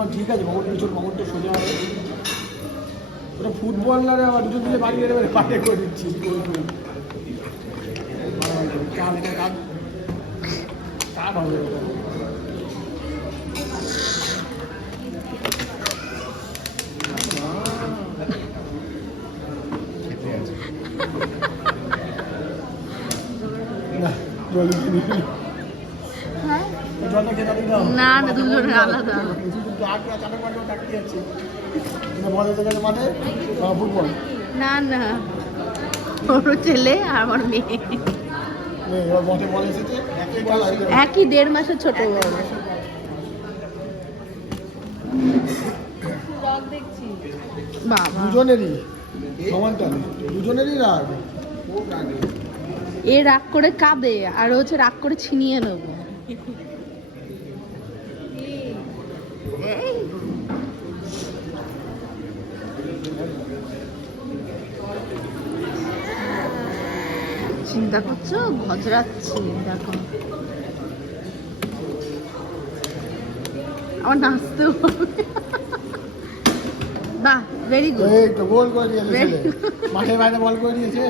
তোমার ঠিক আছে, মগর পিছন মগরটা সোজা হবে। ওটা ফুটবল না রে, আবার দুজন দিলে বাড়ি এবারে পাটে করে দিচ্ছি। কাট হবে ওটা। না জল জলটা খেতে দিই না না, দুজনের আলাদা। ফুটবল না না, ওর ছেলে আর আমার মেয়ে একই 1.5 মাসের ছোট বড়। বাবা দুজনেরই সমানতাল, দুজনেরই রাগ। এ রাগ করে কাঁদে আর হচ্ছে রাগ করে ছিনিয়ে নেব। চিন্তা করছো, ভজরাচ্ছি দেখো। আমার নাচতে হবে। বাহ, ভেরি গুড। এই তো গোল করে দিয়েছে, মাঠে বাইরে বল করে দিয়েছে।